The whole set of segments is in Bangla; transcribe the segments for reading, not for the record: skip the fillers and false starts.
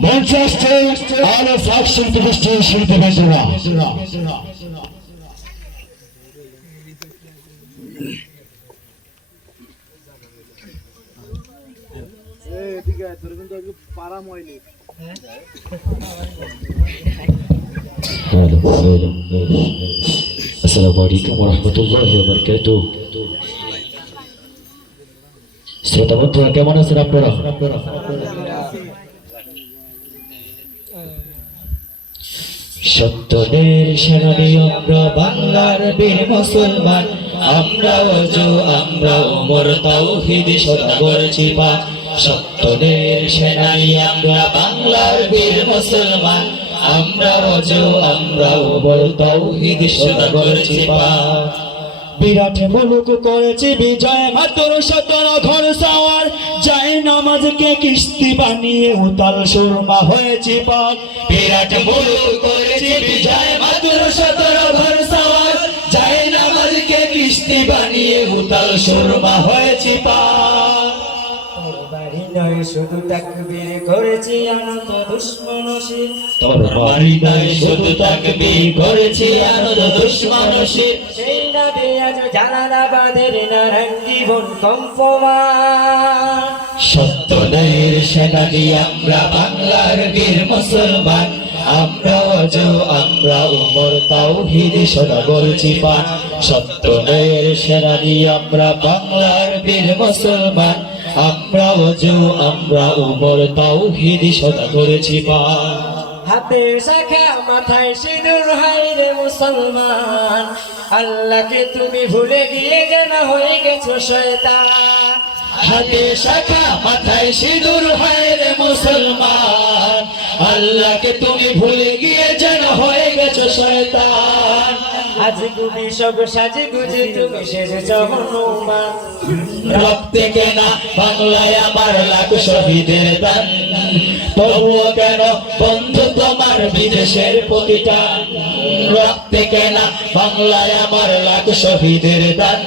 মঞ্চে আসছে আরো ফাঁক শিল্পী গোষ্ঠীর শিল্পী বন্ধুরা। Assalamualaikum warahmatullahi wabarakatuh. শ্রোতা বন্ধুরা কেমন আছেন আপনারা? সত্যের সেনানি আমরা বাংলার বীর মুসলমান, আমরা ওজো আমরা ওমর তাওহীদ সদা করেছি পান। সত্যের সেনানি আমরা বাংলার বীর মুসলমান, আমরা ওজো আমরা ওমর তাওহীদ সদা করেছি পান। বিরাট মুলুক করেছি বিজয়, মাত্র 17 ঘর সাওয়ার, যায় নামাজকে কিস্তি বানিয়ে উতাল সুরমা হয়েছি পান। বিরাট মুলুক করেছি বিজয়, মাত্র 17 ঘর সাওয়ার, যায় নামাজকে কিস্তি বানিয়ে উতাল সুরমা হয়েছি পান। বাড়ি নয় শুধু তাকবীর করেছি আনন্দ দুশ্মনশীল, তোর বাড়ি নয় শুধু তাকবীর করেছি আনন্দ দুশ্মনশীল, সেই নবী আজ জালালাবাদের নারাঙ্গীবন কম্পমান। সত্যের সেনানি আমরা বাংলার বীর মুসলমান, আমরা ওজো আমরা ওমর তাওহীদ সদা করেছি পান। সত্যের সেনানি আমরা বাংলার বীর মুসলমান, আমরা ওজো আমরা ওমর তাওহীদ সদা করেছি পান। হাতে শাখা মাথায় সিঁদুর হাই রে মুসলমান, আল্লাহকে তুমি ভুলে গিয়ে যেন হয়ে গেছো শয়তান। হাতে শাখা মাথায় সিঁদুর হায় রে মুসলমান, আল্লাহকে তুমি ভুলে গিয়ে যেন হয়ে গেছো শয়তান। আজ তুমি সব সাজে গুজে তুমি সেজেছ হনুমান, রক্তে কেনা বাংলায় আমার লাখ শহীদের দান, তবুও কেন বন্ধু তোমার বিদেশের প্রতিটান। রক্তে কেনা বাংলায় আমার লাখ শহীদের দান,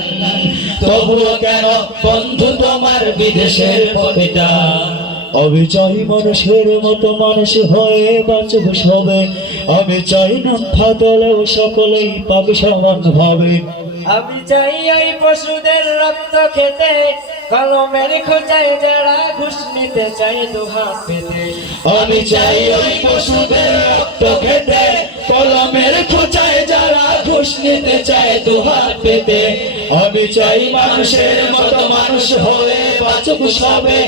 তবুও কেন বন্ধু তোমার বিদেশের প্রতিটান। অবিচারী মানুষের মতো মানুষ হয়ে বাঁচব সবে, আমি চাই না ফাদলেও সকলেই পাবে সমান ভাবে। আমি চাই ওই পশুদের রক্ত খেতে, কলমের খোঁচায় যারা ঘুষ নিতে চাই দুহাত পেতে। আমি চাই ওই পশুদের রক্ত খেতে, কলমের খোঁচায় যারা ঘুষ নিতে চায় দুহাত পেতে। আমি চাই মানুষের মতো মানুষ হয়ে বাঁচব সবে,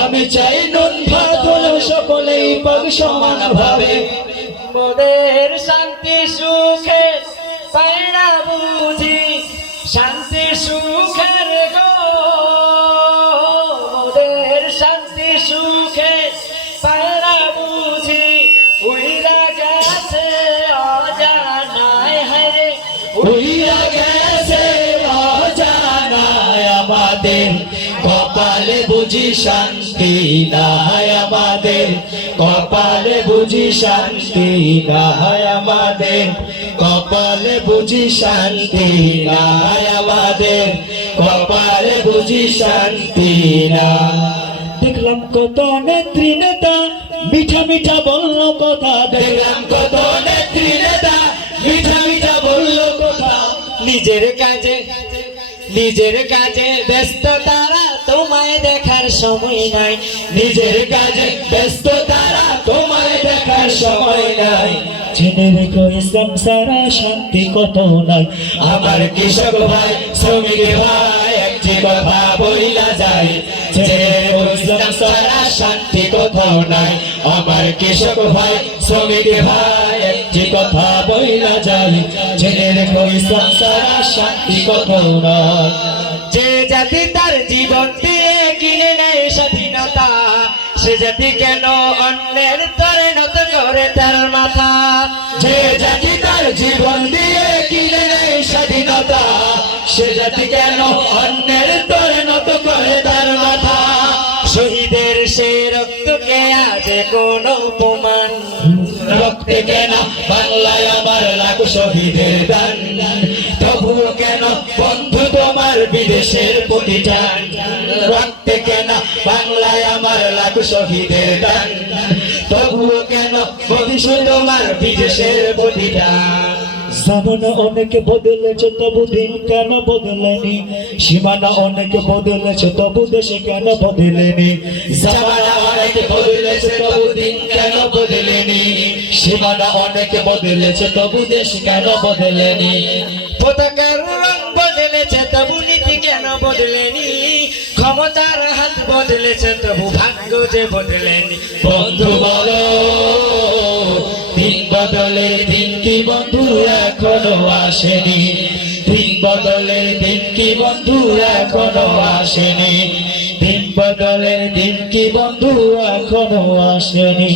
আমি চাই নুন ভাত হলেও সকলেই পাবে সমান ভাবে। মোদের শান্তি সুখে পাই না বুঝি, শান্তি সুখের গো মোদের শান্তি সুখে পাই না বুঝি, উইরা গেছে অজানায় হায়রে, উইরা গেছে অজানায় আমাদের, কপালে বুঝি শান্তি নাই আমাদের, কপালে বুঝি শান্তি নাই আমাদের, কপালে বুঝি শান্তি নাই আমাদের, কপালে বুঝি শান্তি না। দেখলাম কত নেত্রী নেতা মিঠা মিঠা বলল কথা, দেখলাম কত নেত্রী নেতা মিঠা মিঠা বলল কথা। নিজের কাজে ব্যস্ত তারা, তোমায় দেখার সময় নাই। নিজের কাজে ব্যস্ত তারা, তোমায় দেখার সময় নাই। জেনে রেখো ইসলাম সারা শান্তি কত নাই। আমার কৃষক ভাই শ্রমিক ভাই একটি কথা বইলা যায়, জেনে রেখো ইসলাম সারা শান্তি কোথাও নাই। আমার কৃষক ভাই শ্রমিক ভাই একটি কথা বইলা যায়, জেনে রেখো ইসলাম সারা শান্তি কোথাও নাই। যে জাতি তার জীবন দিয়ে কিনে নেয় স্বাধীনতা, সে জাতি কেন অন্যের তরে নত করে তার মাথা। যে জাতি তার জীবন দিয়ে কিনে নেয় স্বাধীনতা, সে জাতি কেন অন্যের তরে নত করে তার মাথা। শহীদের সে রক্তকে আজ কোন উপমান, রক্তে কেনা বাংলায় আমার লাখ শহীদের দান, তবুও কেন বন্ধু তোমার বিদেশের প্রতিটান। রক্তে কেনা বাংলায় আমার লাখ শহীদের দান, তবুও কেন বন্ধু তোমার বিদেশের প্রতিদান? জামানা অনেক বদলেছে তবু দিন কেন বদলেনি, সীমানা অনেক বদলেছে তবু দেশে কেন বদলেনি। জামানা অনেক বদলেছে তবু দিন কেন বদলেনি, সীমানা অনেক বদলেছে তবু দেশ কেন বদলেনি। পতাকার রং বদলেছে তবু নীতি কেন বদলেনি, ক্ষমতার হাত বদলেছে তবু ভাগ্য যে বদলেনি। বন্ধু বলো দিন বদলে দিন কি বন্ধু এখনো আসেনি, দিন বদলে দিন কি বন্ধু এখনো আসেনি, দিন বদলে দিন কি বন্ধু এখনো আসেনি।